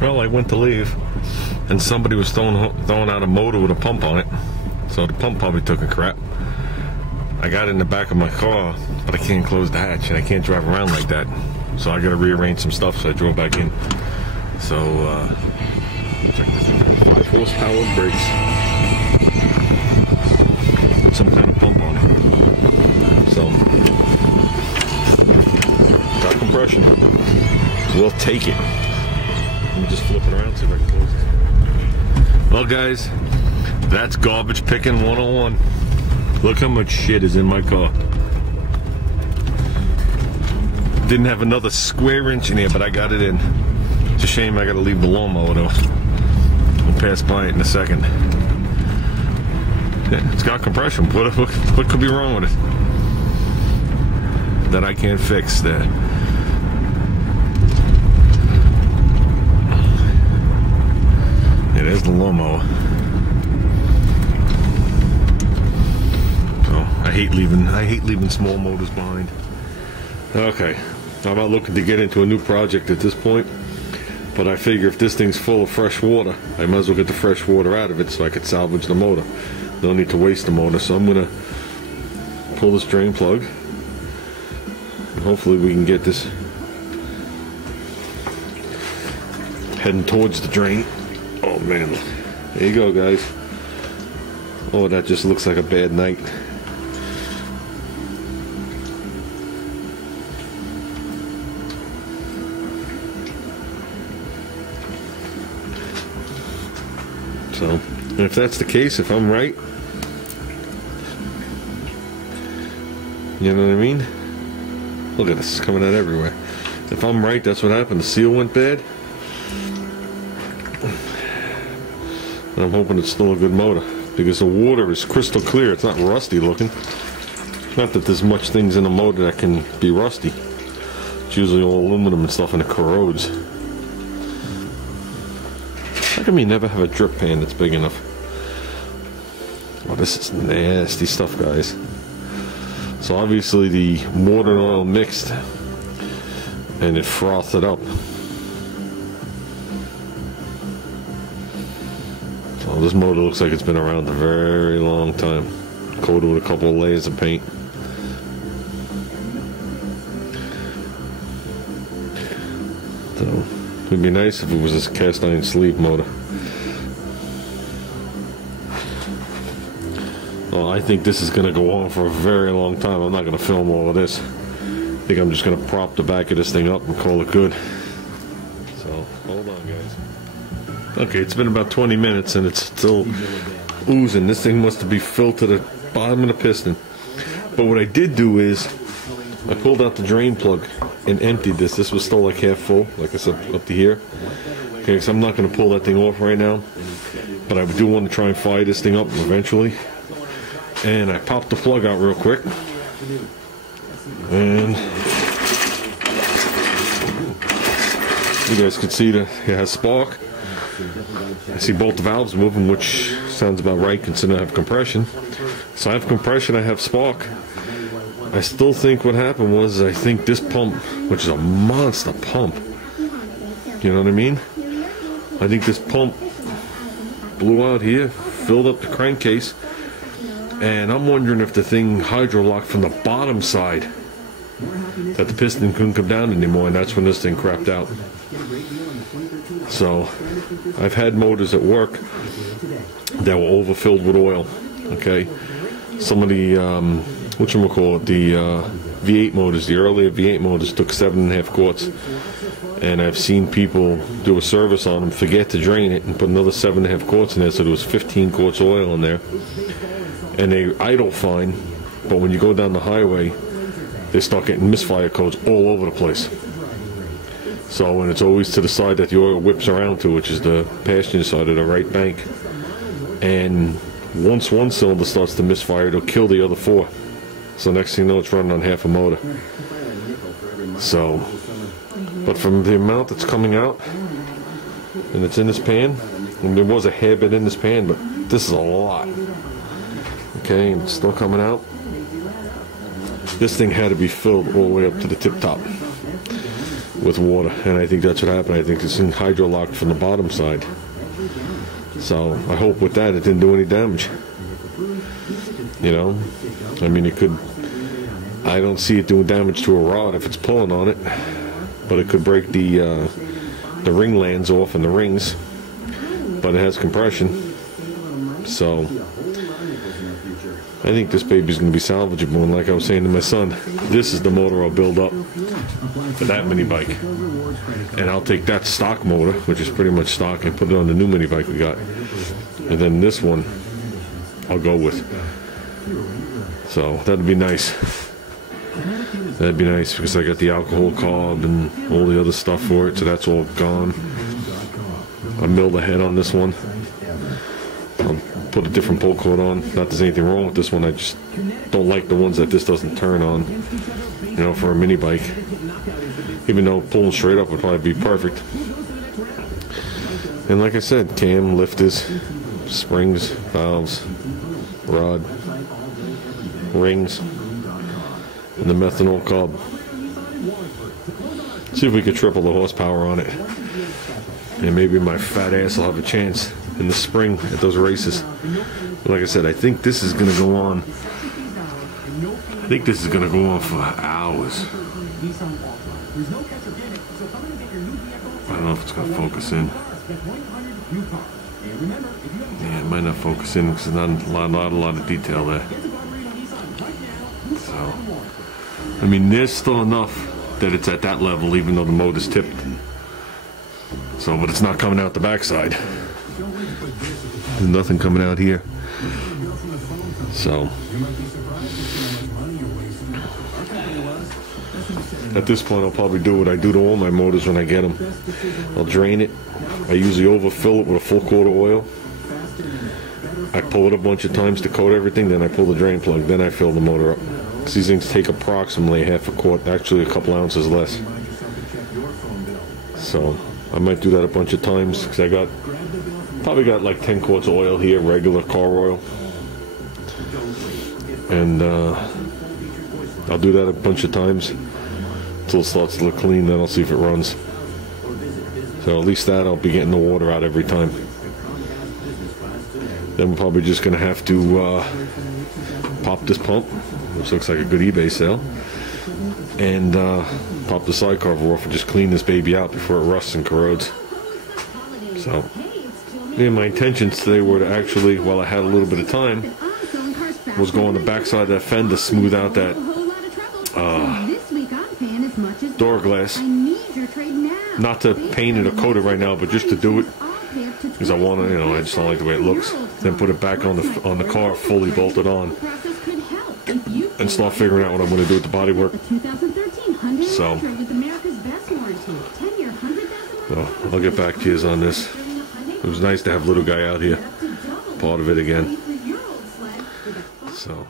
Well, I went to leave, and somebody was throwing out a motor with a pump on it. So the pump probably took a crap. I got in the back of my car, but I can't close the hatch, and I can't drive around like that. So I got to rearrange some stuff, so I drove back in. So, check this out. 5 horsepower brakes. With some kind of pump on it. So, got compression. So we'll take it. Let me just flip it around, see if I can close it. Well, guys, that's garbage picking 101. Look how much shit is in my car. Didn't have another square inch in here, but I got it in. It's a shame I gotta leave the lawnmower though. We'll pass by it in a second. Yeah, it's got compression. What could be wrong with it that I can't fix there? Yeah, there's the lawnmower. So I hate leaving small motors behind. Okay, I'm not looking to get into a new project at this point, but I figure if this thing's full of fresh water, I might as well get the fresh water out of it so I could salvage the motor. No need to waste the motor, so I'm gonna pull this drain plug, and hopefully we can get this heading towards the drain. Oh man, there you go, guys. Oh, that just looks like a bad night. So, if that's the case, if I'm right, you know what I mean? Look at this, coming out everywhere. If I'm right, that's what happened. The seal went bad. And I'm hoping it's still a good motor, because the water is crystal clear. It's not rusty looking. Not that there's much things in a motor that can be rusty. It's usually all aluminum and stuff, and it corrodes. How come you never have a drip pan that's big enough? Oh, this is nasty stuff, guys. So obviously the water and oil mixed, and it frothed it up. So this motor looks like it's been around a very long time. Coated with a couple of layers of paint. So it'd be nice if it was this cast iron sleeve motor. Well, I think this is going to go on for a very long time. I'm not going to film all of this. I think I'm just going to prop the back of this thing up and call it good. So, hold on, guys. Okay, it's been about 20 minutes and it's still oozing. This thing must be filled to the bottom of the piston. But what I did do is, I pulled out the drain plug and emptied this. This was still like half full, like I said, up to here. Okay, so I'm not going to pull that thing off right now. But I do want to try and fire this thing up eventually. And I popped the plug out real quick. And you guys can see that it has spark. I see both the valves moving, which sounds about right considering I have compression. So I have compression, I have spark. I still think what happened was, I think this pump, which is a monster pump, you know what I mean? I think this pump blew out here, filled up the crankcase, and I'm wondering if the thing hydro-locked from the bottom side, that the piston couldn't come down anymore, and that's when this thing crapped out. So I've had motors at work that were overfilled with oil. Okay, some of the whatchamacallit, the V8 motors, the earlier V8 motors took 7.5 quarts, and I've seen people do a service on them, forget to drain it, and put another 7.5 quarts in there, so there was 15 quarts oil in there, and they idle fine, but when you go down the highway, they start getting misfire codes all over the place. So, and it's always to the side that the oil whips around to, which is the passenger side of the right bank. And once one cylinder starts to misfire, it'll kill the other 4. So next thing you know, it's running on half a motor. So, but from the amount that's coming out, and it's in this pan, and there was a hair bit in this pan, but this is a lot. Okay, and it's still coming out. This thing had to be filled all the way up to the tip top. with water, and I think that's what happened. I think it's in hydrolocked from the bottom side. So I hope with that it didn't do any damage. You know, I mean, it could. I don't see it doing damage to a rod if it's pulling on it, but it could break the ring lands off and the rings. But it has compression, so I think this baby's going to be salvageable. And like I was saying to my son, this is the motor I'll build up for that mini bike, and I'll take that stock motor, which is pretty much stock, and put it on the new mini bike we got, and then this one I'll go with. So that'd be nice. That'd be nice because I got the alcohol carb and all the other stuff for it, so that's all gone. I milled ahead on this one. I'll put a different pull cord on. Not that there's anything wrong with this one. I just don't like the ones that this doesn't turn on. You know, for a mini bike. Even though pulling straight up would probably be perfect. And like I said, cam, lifters, springs, valves, rod, rings, and the methanol carb. See if we could triple the horsepower on it. And maybe my fat ass will have a chance in the spring at those races. But like I said, I think this is going to go on. I think this is going to go on for hours. I don't know if it's going to focus in. Yeah, it might not focus in because there's not a lot of detail there. So, I mean, there's still enough that it's at that level, even though the motor's tipped. So, but it's not coming out the backside. There's nothing coming out here. So, at this point, I'll probably do what I do to all my motors when I get them. I'll drain it. I usually overfill it with a full quart of oil. I pull it a bunch of times to coat everything, then I pull the drain plug, then I fill the motor up. These things take approximately half a quart, actually a couple ounces less. So I might do that a bunch of times because I probably got like 10 quarts of oil here, regular car oil. And I'll do that a bunch of times until it starts to look clean, then I'll see if it runs. So at least that I'll be getting the water out every time. Then we're probably just going to have to pop this pump, which looks like a good eBay sale, and pop the side cover off and just clean this baby out before it rusts and corrodes. So, yeah, my intentions today were to actually, while I had a little bit of time, was go on the backside of that fender, smooth out that door glass. Not to paint it or coat it right now, but just to do it because I want to, you know, I just don't like the way it looks. Then put it back on the car fully bolted on and start figuring out what I'm going to do with the bodywork. So I'll get back to you on this. It was nice to have little guy out here, part of it again. So.